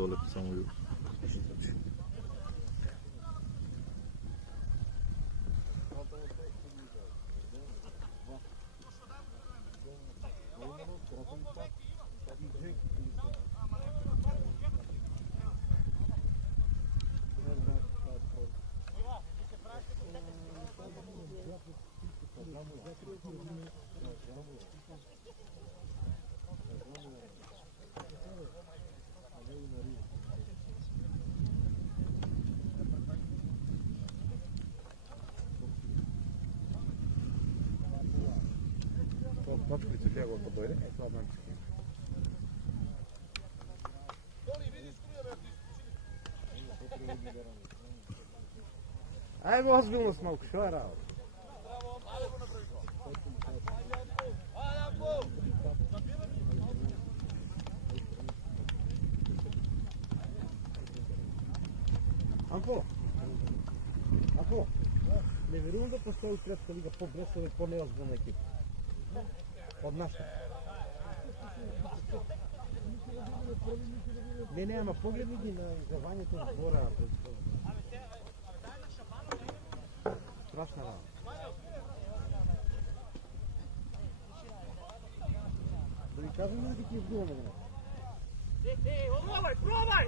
доле само ју. Мачките ќе го подојде, е тоа мачки. Ајде озбилно смалку, шо е работа? Анко, не верувам да постои Шведска лига по-блесова и по-неозбилна екипа. Од наша. Не, ама погледни ги на изявањето на двора. Страшна работа. Да ви кажем да ги изгубаме днес. Пробај!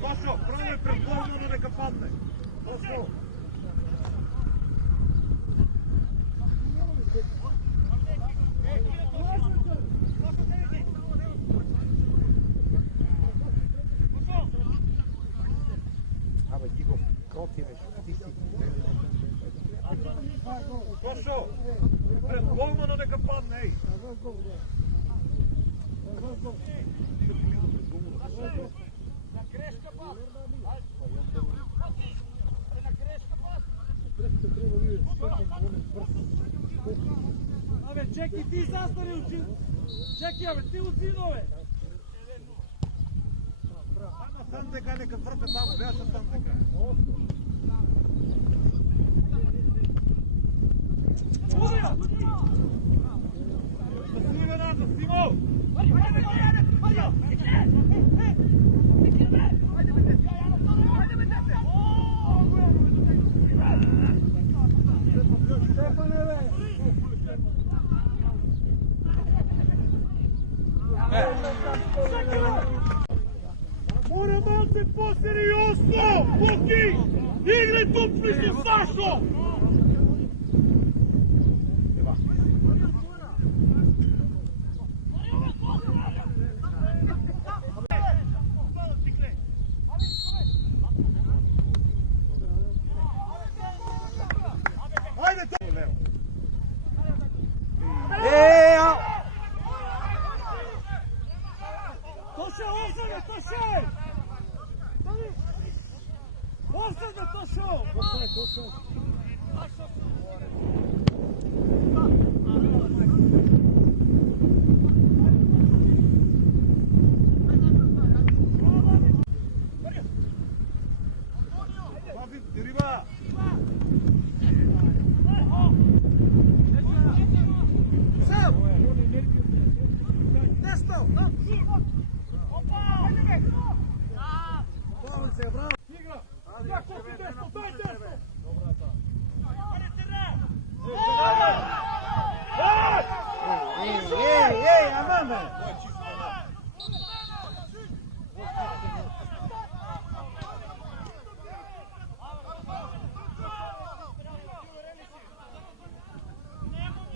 Тошо, пробај пред голмана нека падне. Тошо. Абе, ги го кротиреш, ти си. Тошо, пред голмана нека падне, еј. На грешка пас. На грешка пас. Абе, Джеки, ти застани учи. Джеки, абе, ти узинове. Ама сам дека нека врте таму, беаше сам дека. Урија! Засливе назад, Симо! Мора малце по-сериозно! Буки! Играј тук близо Сашо!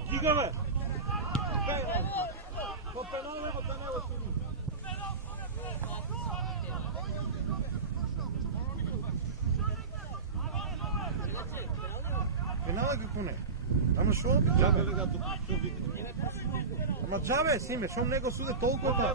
Стигаме! По пеналево да не го стигне. Пенала како не? Ама шо? Ама джабе, Симе, шо него суде толку да?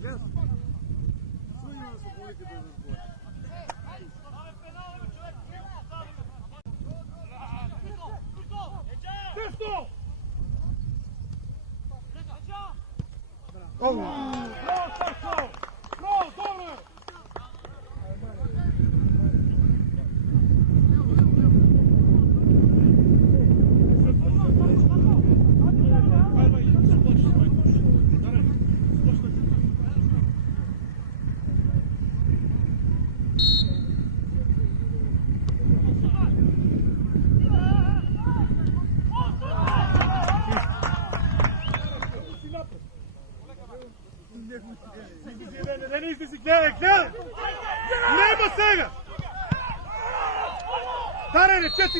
Yes. Браво, Сашо! Браво, добре! Не нiste си гледай, гледай! Нема сега! Даре, речети!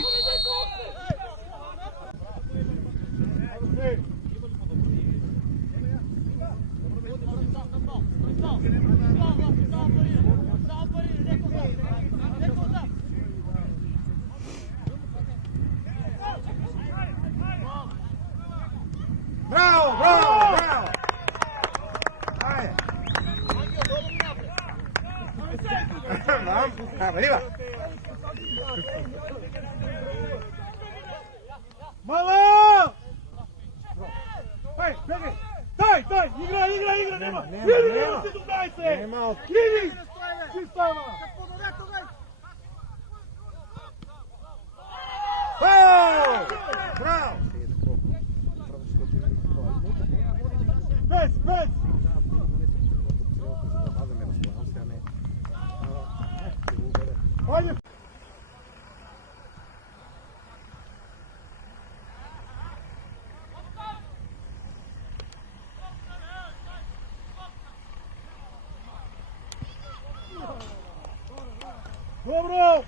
Браво, браво, браво! Айде! Arriba. Мало! Ей, бегай! Дай! Игра, нема! Нема, ти додай се! Нема. Иди! Ти става! Браво! Браво! Без! Хайде! Добро!